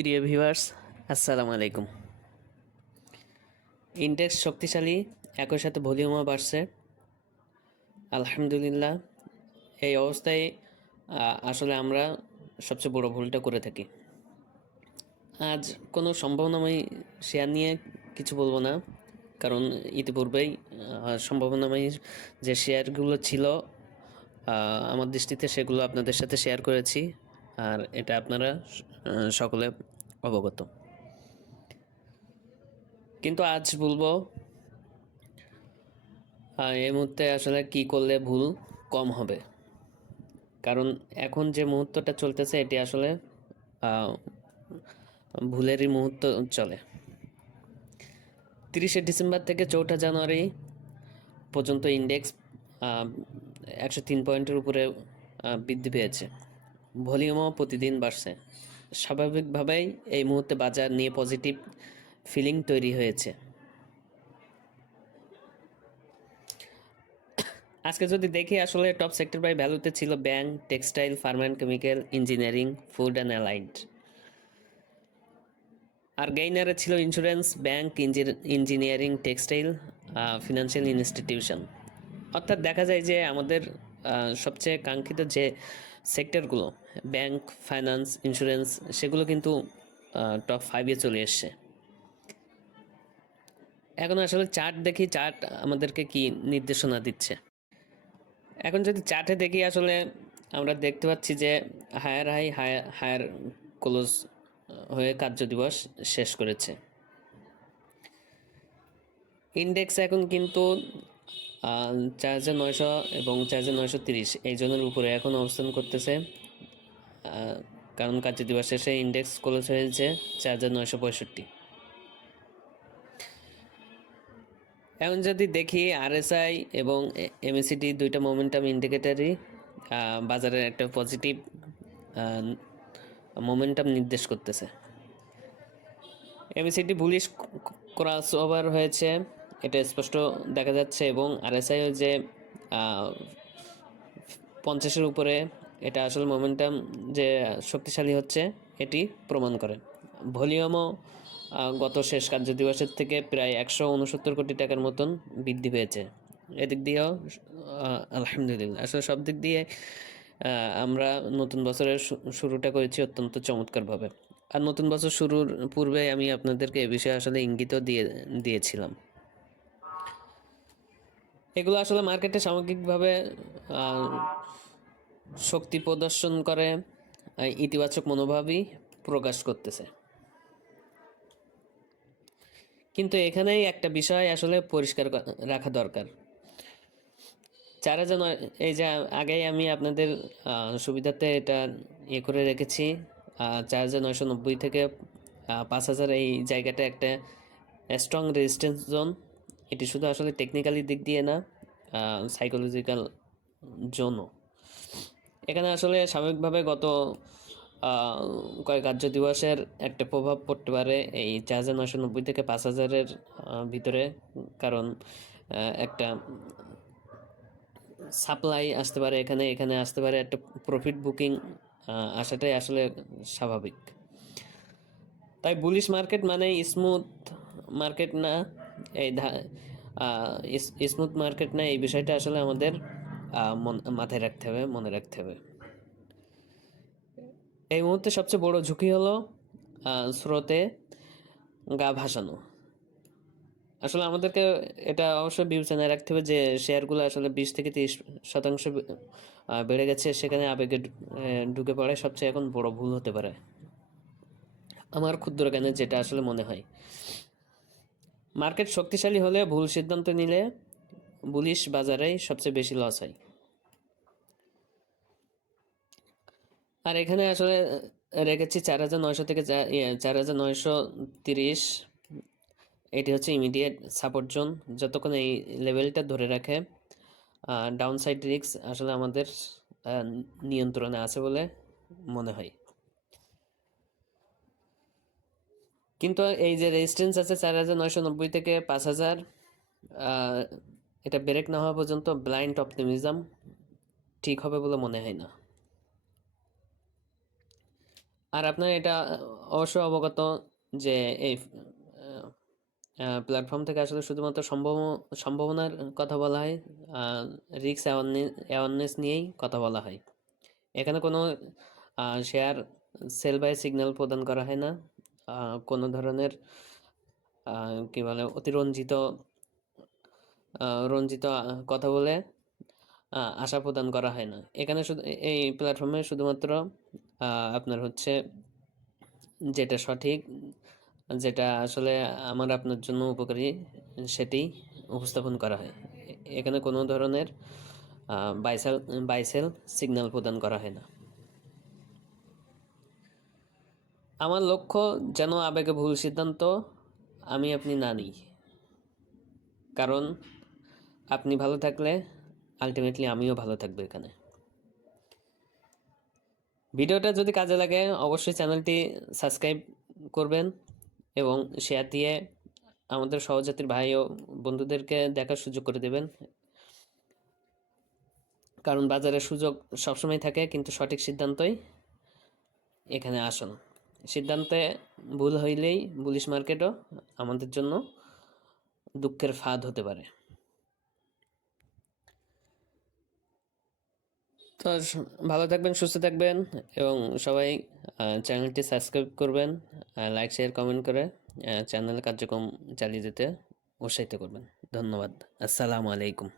প্রিয় ভিউয়ার্স, আসসালামু আলাইকুম। ইন্ডেক্স শক্তিশালী, একই সাথে ভলিউমও বাড়ছে। আলহামদুলিল্লাহ। এই অবস্থায় আসলে আমরা সবচেয়ে বড় ভুলটা করে থাকি। আজ কোনো সম্ভাবনাময় শেয়ার নিয়ে কিছু বলবো না, কারণ ইতিপূর্বেই সম্ভাবনাময় যে শেয়ারগুলো ছিল আমার দৃষ্টিতে সেগুলো আপনাদের সাথে শেয়ার করেছি, আর এটা আপনারা সকলে অবগত। কিন্তু আজ বলবো এই মুহূর্তে আসলে কি করলে ভুল কম হবে, কারণ এখন যে মুহূর্তটা চলতেছে এটি আসলে ভুলেরই মুহূর্ত চলে। 30শে ডিসেম্বর থেকে 4ঠা জানুয়ারি পর্যন্ত ইন্ডেক্স 103 পয়েন্টের উপরে বৃদ্ধি পেয়েছে, ভলিউমও প্রতিদিন বাড়ছে। স্বাভাবিকভাবেই এই মুহূর্তে বাজার নিয়ে পজিটিভ ফিলিং তৈরি হয়েছে। আজকে যদি দেখি আসলে টপ সেক্টর বাই ভ্যালুতে ছিল bank, textile, pharma and chemical, engineering, food and allied. আর গেইনারে ছিল insurance, bank, engineering, textile, financial institution. অর্থাৎ দেখা যায় যে আমাদের সবচেয়ে কাঙ্ক্ষিত যে সেক্টরগুলো, ব্যাংক, ফাইন্যান্স, ইন্স্যুরেন্স, সেগুলো কিন্তু টপ 5-এ চলে এসছে। এখন আসলে চার্ট দেখি, চার্ট আমাদেরকে কি নির্দেশনা দিচ্ছে। এখন যদি চার্টে দেখি আসলে আমরা দেখতে পাচ্ছি যে হায়ার হাই হায়ার ক্লোজ হয়ে কার্যদিবস শেষ করেছে। ইন্ডেক্স এখন কিন্তু 4900 এবং 4930 এই জনের উপরে এখন অবস্থান করতেছে, কারণ কার্যদিবস শেষে ইন্ডেক্স ক্লোজ হয়েছে 4965। এখন যদি দেখি আরএসআই এবং এমএসিডি দুইটা মোমেন্টাম ইন্ডিকেটরই বাজারের একটা পজিটিভ মোমেন্টাম নির্দেশ করতেছে। এমএসিডি বুলিশ ক্রস ওভার হয়েছে, এটা স্পষ্ট দেখা যাচ্ছে, এবং আরএসআইও যে 50-এর উপরে, এটা আসলে মোমেন্টাম যে শক্তিশালী হচ্ছে এটি প্রমাণ করে। ভলিউমও গত শেষ কার্যদিবসের থেকে প্রায় 169 কোটি টাকার মতন বৃদ্ধি পেয়েছে। এদিক দিয়েও আলহামদুলিল্লাহ, আসলে সব দিক দিয়ে আমরা নতুন বছরের শুরুটা করেছি অত্যন্ত চমৎকারভাবে। আর নতুন বছর শুরুর পূর্বে আমি আপনাদেরকে এ বিষয়ে আসলে ইঙ্গিতও দিয়েছিলাম। এগুলো আসলে মার্কেটে সামগ্রিকভাবে শক্তি প্রদর্শন করে, ইতিবাচক মনোভাবই প্রকাশ করতেছে। কিন্তু এখানেই একটা বিষয় আসলে পরিষ্কার রাখা দরকার। 4000, এই যে আগেই আমি আপনাদের সুবিধাতে এটা করে রেখেছি, 4990 থেকে 5000 এই জায়গাটা একটা স্ট্রং রেজিস্ট্যান্স জোন। এটি শুধু আসলে টেকনিক্যালি দিক দিয়ে না, সাইকোলজিক্যাল জোনও। এখানে আসলে স্বাভাবিকভাবে গত কয়েক কার্য দিবসের একটা প্রভাব পড়তে পারে এই 4990 থেকে 5000-এর ভিতরে, কারণ একটা সাপ্লাই আসতে পারে, এখানে আসতে পারে একটা প্রফিট বুকিং আসাটাই আসলে স্বাভাবিক। তাই বুলিশ মার্কেট মানে স্মুথ মার্কেট না, এই স্মুথ মার্কেট না, এই বিষয়টা আসলে আমাদের মাথায় রাখতে হবে, মনে রাখতে হবে। এই মুহূর্তে সবচেয়ে বড় ঝুঁকি হলো স্রোতে গা ভাসানো। আসলে আমাদেরকে এটা অবশ্যই বিবেচনায় রাখতে হবে যে শেয়ারগুলো আসলে 20 থেকে 30% বেড়ে গেছে, সেখানে আবেগে ঢুকে পড়ে সবচেয়ে এখন বড় ভুল হতে পারে, আমার ক্ষুদ্র জ্ঞানে যেটা আসলে মনে হয়। মার্কেট শক্তিশালী হলে ভুল সিদ্ধান্ত নিলে বুলিশ বাজারেই সবচেয়ে বেশি লস হয়। আর এখানে আসলে রেখেছি 4900 থেকে 4930, এটি হচ্ছে ইমিডিয়েট সাপোর্ট জোন। যতক্ষণ এই লেভেলটা ধরে রাখে, ডাউনসাইড রিস্ক আসলে আমাদের নিয়ন্ত্রণে আছে বলে মনে হয়। কিন্তু এই যে রেজিস্ট্যান্স আছে 4990 থেকে 5000, এটা ব্রেক না হওয়া পর্যন্ত ব্লাইন্ড অপটিমিজম ঠিক হবে বলে মনে হয় না। আর আপনার এটা অবশ্যই অবগত যে এই প্ল্যাটফর্ম থেকে আসলে শুধুমাত্র সম্ভাবনার কথা বলা হয়, রিস্ক অ্যাওয়ারনেস নিয়েই কথা বলা হয়। এখানে কোনো শেয়ার সেল বাই সিগন্যাল প্রদান করা হয় না, কোনো ধরনের কি বলে অতিরঞ্জিত রঞ্জিত কথা বলে আশা প্রদান করা হয় না। এখানে শুধু এই প্ল্যাটফর্মে শুধুমাত্র আপনার হচ্ছে যেটা সঠিক, যেটা আসলে আমার আপনার জন্য উপকারী, সেটি উপস্থাপন করা হয়। এখানে কোনো ধরনের বাইসেল বাইসেল সিগন্যাল প্রদান করা হয় না। আমার লক্ষ্য যেন আবেগে ভুল সিদ্ধান্ত আমি আপনি না নিই, কারণ আপনি ভালো থাকলে আলটিমেটলি আমিও ভালো থাকবো। এখানে ভিডিওটা যদি কাজে লাগে অবশ্যই চ্যানেলটি সাবস্ক্রাইব করবেন এবং শেয়ার দিয়ে আমাদের সহযাত্রী ভাই ও বন্ধুদেরকে দেখার সুযোগ করে দেবেন, কারণ বাজারে সুযোগ সবসময় থাকে কিন্তু সঠিক সিদ্ধান্তই এখানে আসল। সিদ্ধান্তে ভুল হইলেই বুলিশ মার্কেটও আমাদের জন্য দুঃখের ফাঁদ হতে পারে। তো ভালো থাকবেন, সুস্থ থাকবেন এবং সবাই চ্যানেলটি সাবস্ক্রাইব করবেন, লাইক শেয়ার কমেন্ট করে চ্যানেল কার্যক্রম চালিয়ে যেতে উৎসাহিত করবেন। ধন্যবাদ। আসসালামু আলাইকুম।